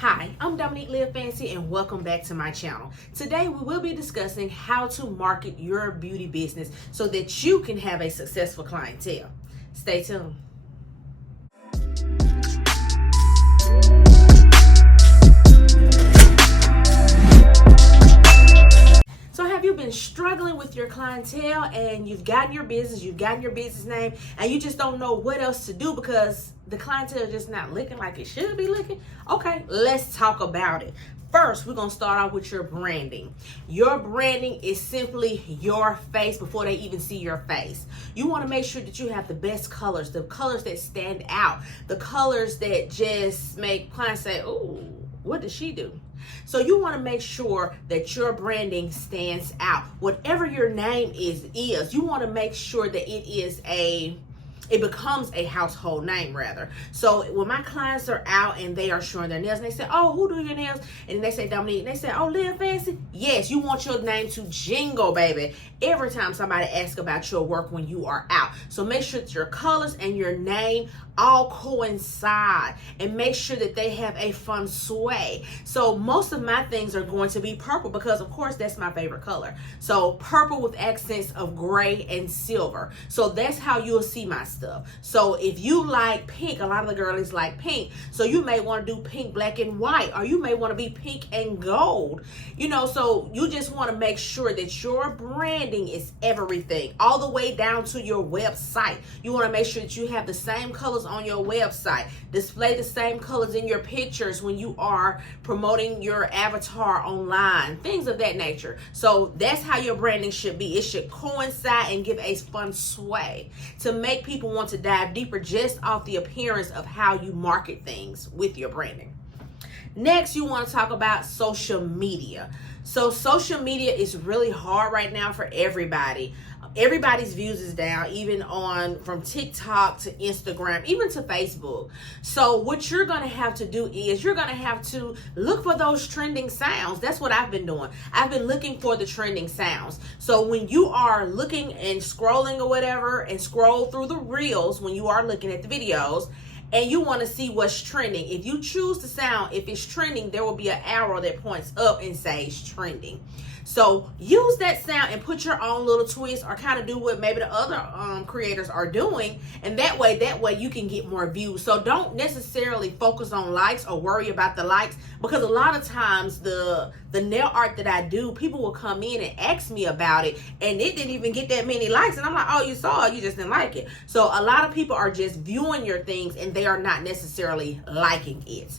Hi, I'm Dominique Liv Fanci and welcome back to my channel. Today we will be discussing how to market your beauty business so that you can have a successful clientele. Stay tuned. So have you been struggling with your clientele and you've gotten your business, you've gotten your business name, and you just don't know what else to do because the clientele is just not looking like it should be looking? Okay, let's talk about it. First, we're going to start off with your branding. Your branding is simply your face before they even see your face. You want to make sure that you have the best colors, the colors that stand out, the colors that just make clients say, "Ooh, what does she do?" So you want to make sure that your branding stands out. Whatever your name is, you want to make sure that it becomes a household name rather. So when my clients are out and they are showing their nails and they say, "Oh, who do your nails?" And they say Dominique, and they say, "Oh, Liv Fanci." Yes, you want your name to jingle, baby, every time somebody asks about your work when you are out. So make sure that your colors and your name all coincide and make sure that they have a fun sway. So most of my things are going to be purple because of course that's my favorite color. So purple with accents of gray and silver. So that's how you'll see my stuff. So if you like pink, a lot of the girlies like pink. So you may want to do pink, black, and white, or you may want to be pink and gold. So you just want to make sure that your branding is everything, all the way down to your website. You want to make sure that you have the same colors on your website, display the same colors in your pictures when you are promoting your avatar online, things of that nature. So that's how your branding should be. It should coincide and give a fun sway to make people want to dive deeper just off the appearance of how you market things with your branding. Next, you want to talk about social media. So social media is really hard right now for everybody. Everybody's views is down, even from TikTok to Instagram, even to Facebook. So what you're going to have to do is you're going to have to look for those trending sounds. That's what I've been doing. I've been looking for the trending sounds. So when you are looking and scrolling or whatever and scroll through the reels, when you are looking at the videos, and you want to see what's trending, if you choose the sound, if it's trending, there will be an arrow that points up and says trending. So use that sound and put your own little twist or kind of do what maybe the other creators are doing. And that way you can get more views. So don't necessarily focus on likes or worry about the likes, because a lot of times the nail art that I do, people will come in and ask me about it and it didn't even get that many likes. And I'm like, "Oh, you saw it, you just didn't like it." So a lot of people are just viewing your things and they are not necessarily liking it.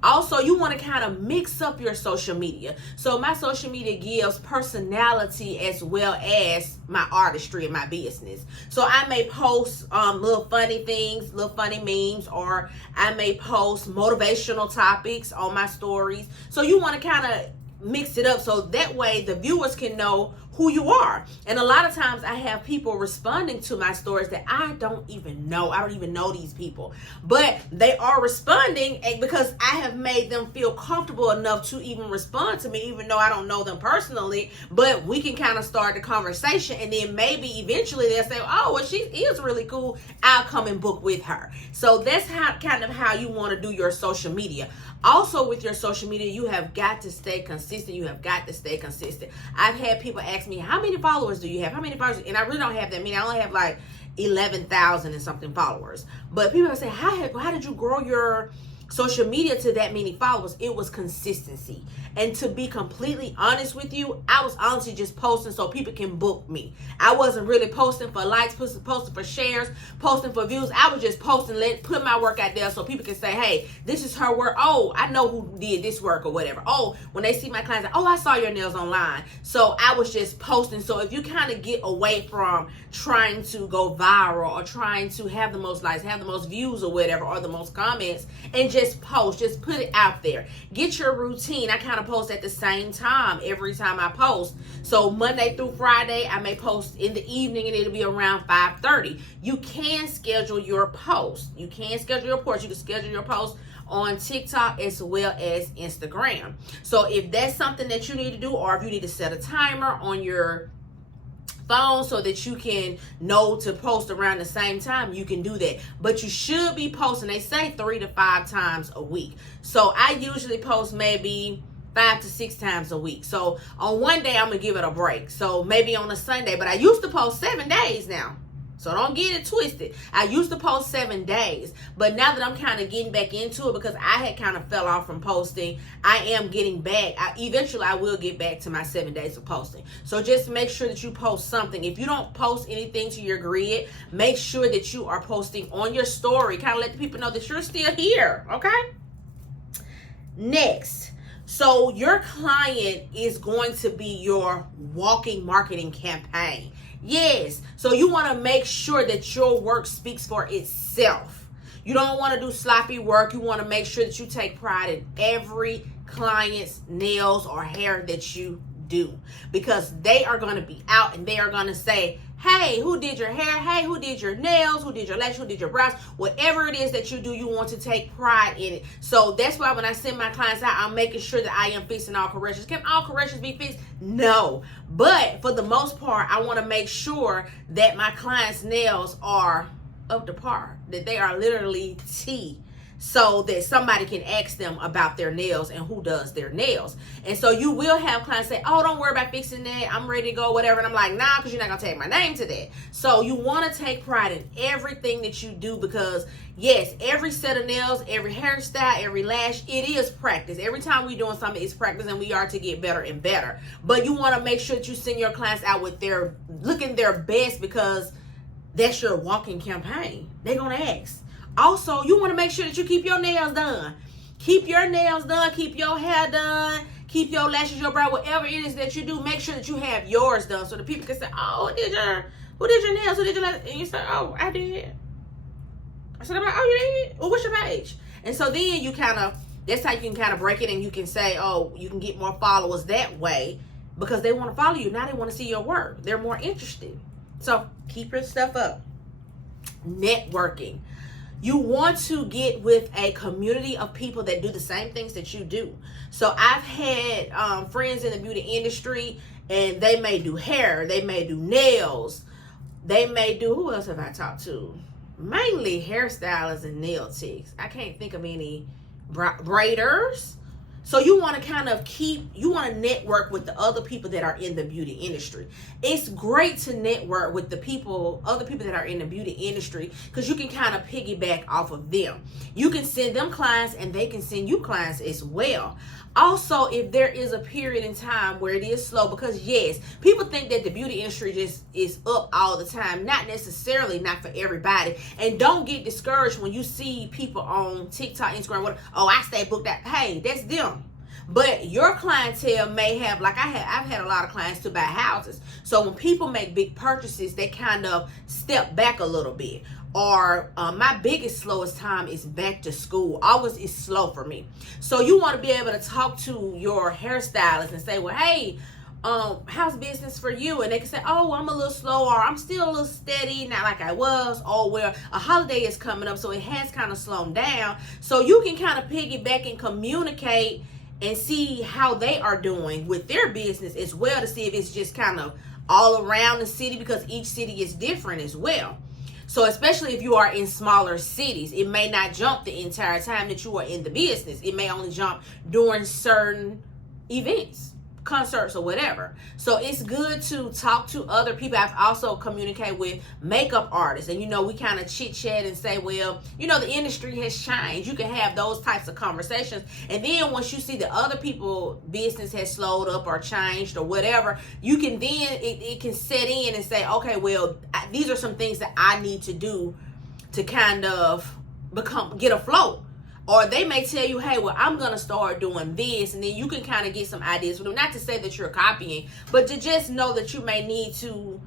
Also, you want to kind of mix up your social media. So my social media gives personality as well as my artistry and my business. So I may post little funny things, little funny memes, or I may post motivational topics on my stories. So you want to kind of mix it up so that way the viewers can know who you are. And a lot of times I have people responding to my stories that I don't even know. I don't even know these people, but they are responding because I have made them feel comfortable enough to even respond to me, even though I don't know them personally. But we can kind of start the conversation, and then maybe eventually they'll say, "Oh, well, she is really cool. I'll come and book with her." So that's how you want to do your social media. Also, with your social media, you have got to stay consistent. You have got to stay consistent. I've had people ask me, "How many followers do you have? How many followers?" And I really don't have that many. I only have like 11,000 and something followers. But people say, how did you grow your social media to that many followers? It was consistency. And to be completely honest with you, I was honestly just posting so people can book me. I wasn't really posting for likes, posting for shares, posting for views. I was just posting, put my work out there so people can say, "Hey, this is her work. Oh, I know who did this work," or whatever. Oh, when they see my clients, "Oh, I saw your nails online." So I was just posting. So if you kind of get away from trying to go viral or trying to have the most likes, have the most views or whatever, or the most comments, and just post, just put it out there. Get your routine. I kind of post at the same time every time I post. So Monday through Friday, I may post in the evening and it'll be around 5:30. You can schedule your post. You can schedule your post. You can schedule your post on TikTok as well as Instagram. So if that's something that you need to do, or if you need to set a timer on your phone so that you can know to post around the same time, you can do that. But you should be posting, they say 3 to 5 times a week. So I usually post maybe 5 to 6 times a week. So on one day, I'm going to give it a break. So maybe on a Sunday, but I used to post 7 days now. So don't get it twisted. I used to post 7 days, but now that I'm kind of getting back into it because I had kind of fell off from posting, I am getting back. Eventually, I will get back to my 7 days of posting. So just make sure that you post something. If you don't post anything to your grid, make sure that you are posting on your story. Kind of let the people know that you're still here, okay? Next. So your client is going to be your walking marketing campaign. Yes. So you want to make sure that your work speaks for itself. You don't want to do sloppy work. You want to make sure that you take pride in every client's nails or hair that you do, because they are going to be out and they are going to say, hey, who did your hair? Hey, who did your nails? Who did your lashes? Who did your brows? Whatever it is that you do, you want to take pride in it. So that's why when I send my clients out, I'm making sure that I am fixing all corrections. Can all corrections be fixed? No. But for the most part, I want to make sure that my clients' nails are up to par, that they are literally T, so that somebody can ask them about their nails and who does their nails. And so you will have clients say, oh, don't worry about fixing that, I'm ready to go, whatever. And I'm like, nah, because you're not going to take my name to that. So you want to take pride in everything that you do, because yes, every set of nails, every hairstyle, every lash, it is practice. Every time we're doing something, it's practice, and we are to get better and better. But you want to make sure that you send your clients out with their looking their best, because that's your walking campaign. They're going to ask. Also, you want to make sure that you keep your nails done. Keep your nails done. Keep your hair done. Keep your lashes, your brow, whatever it is that you do. Make sure that you have yours done, so the people can say, oh, who did your nails? Who did your lashes? And you say, oh, I did. I said, oh, you did? Well, what's your page? And so then you kind of, that's how you can kind of break it, and you can say, oh, you can get more followers that way, because they want to follow you. Now they want to see your work. They're more interested. So keep your stuff up. Networking. You want to get with a community of people that do the same things that you do. So I've had friends in the beauty industry, and they may do hair, they may do nails, they may do, who else have I talked to? Mainly hairstylists and nail techs. I can't think of any braiders. So you want to kind of you want to network with the other people that are in the beauty industry. It's great to network with the other people that are in the beauty industry, because you can kind of piggyback off of them. You can send them clients, and they can send you clients as well. Also, if there is a period in time where it is slow, because yes, people think that the beauty industry just is up all the time. Not necessarily, not for everybody. And don't get discouraged when you see people on TikTok, Instagram, oh, I stay booked out. Hey, that's them. But your clientele may have, like I've had a lot of clients to buy houses. So when people make big purchases, they kind of step back a little bit. Or my biggest slowest time is back to school. August is slow for me. So you want to be able to talk to your hairstylist and say, well, hey, how's business for you? And they can say, oh, I'm a little slow, or I'm still a little steady, not like I was. Oh, well, a holiday is coming up, so it has kind of slowed down. So you can kind of piggyback and communicate and see how they are doing with their business as well, to see if it's just kind of all around the city, because each city is different as well. So especially if you are in smaller cities, it may not jump the entire time that you are in the business. It may only jump during certain events, concerts, or whatever. So it's good to talk to other people. I've also communicated with makeup artists, and we kind of chit chat and say, well, the industry has changed. You can have those types of conversations, and then once you see the other people business has slowed up or changed or whatever, you can then it can set in and say, okay, well, these are some things that I need to do to kind of get afloat. Or they may tell you, hey, well, I'm going to start doing this. And then you can kind of get some ideas with them. Not to say that you're copying, but to just know that you may need to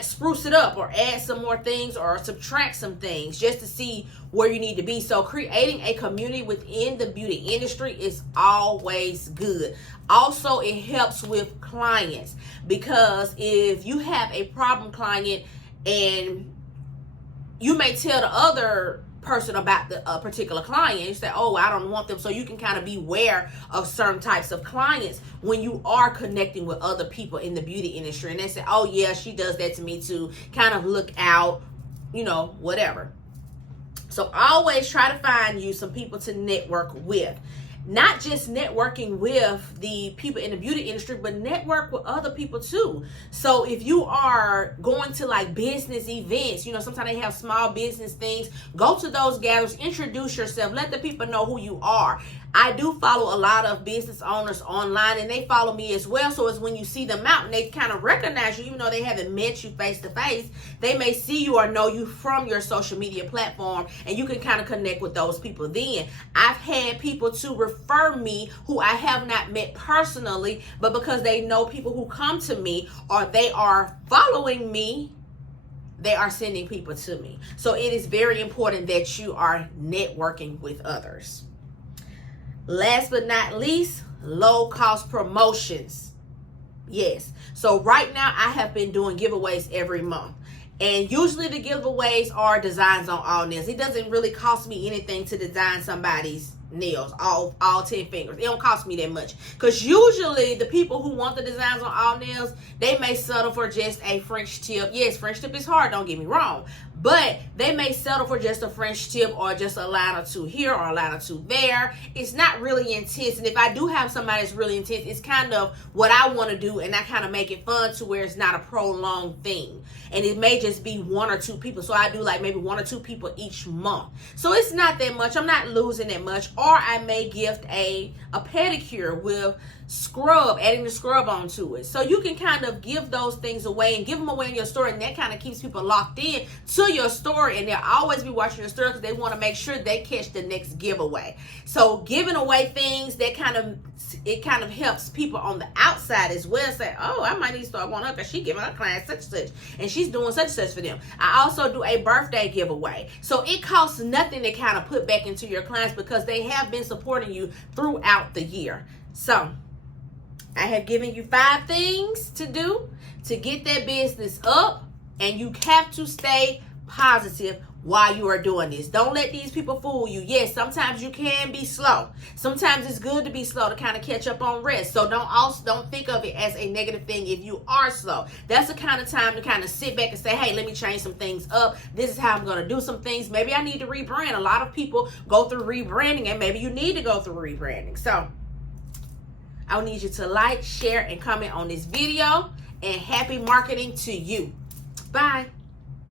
spruce it up, or add some more things, or subtract some things, just to see where you need to be. So creating a community within the beauty industry is always good. Also, it helps with clients, because if you have a problem client, and you may tell the other person about a particular client. You say, oh, I don't want them. So you can kind of be aware of certain types of clients when you are connecting with other people in the beauty industry. And they say, oh yeah, she does that to me too. Kind of look out, you know, whatever. So always try to find you some people to network with. Not just networking with the people in the beauty industry, but network with other people too. So if you are going to like business events, you know, sometimes they have small business things, go to those gatherings, introduce yourself, let the people know who you are. I do follow a lot of business owners online, and they follow me as well. So it's when you see them out and they kind of recognize you, even though they haven't met you face to face, they may see you or know you from your social media platform, and you can kind of connect with those people then. I've had people to refer me who I have not met personally, but because they know people who come to me or they are following me, they are sending people to me. So it is very important that you are networking with others. Last but not least, low cost promotions. Yes. So right now I have been doing giveaways every month. And usually the giveaways are designs on all nails. It doesn't really cost me anything to design somebody's nails, all 10 fingers. It don't cost me that much. Because usually the people who want the designs on all nails, they may settle for just a French tip. Yes, French tip is hard, don't get me wrong. But they may settle for just a French tip or just a line or two here or a line or two there. It's not really intense. And if I do have somebody that's really intense, it's kind of what I want to do. And I kind of make it fun to where it's not a prolonged thing. And it may just be one or two people. So I do like maybe one or two people each month. So it's not that much. I'm not losing that much. Or I may gift a pedicure with scrub, adding the scrub onto it. So you can kind of give those things away and give them away in your store, and that kind of keeps people locked in to your store, and they'll always be watching your store because they want to make sure they catch the next giveaway. So giving away things, that kind of helps people on the outside as well say, oh, I might need to start going up because she's giving her clients such and such, and she's doing such and such for them. I also do a birthday giveaway. So it costs nothing to kind of put back into your clients because they have been supporting you throughout the year. So I have given you 5 things to do to get that business up, and you have to stay positive while you are doing this. Don't let these people fool you. Yes, sometimes you can be slow. Sometimes it's good to be slow to kind of catch up on rest. So don't think of it as a negative thing if you are slow. That's the kind of time to kind of sit back and say, hey, let me change some things up. This is how I'm going to do some things. Maybe I need to rebrand. A lot of people go through rebranding, and maybe you need to go through rebranding. So I need you to like, share, and comment on this video, and happy marketing to you. Bye.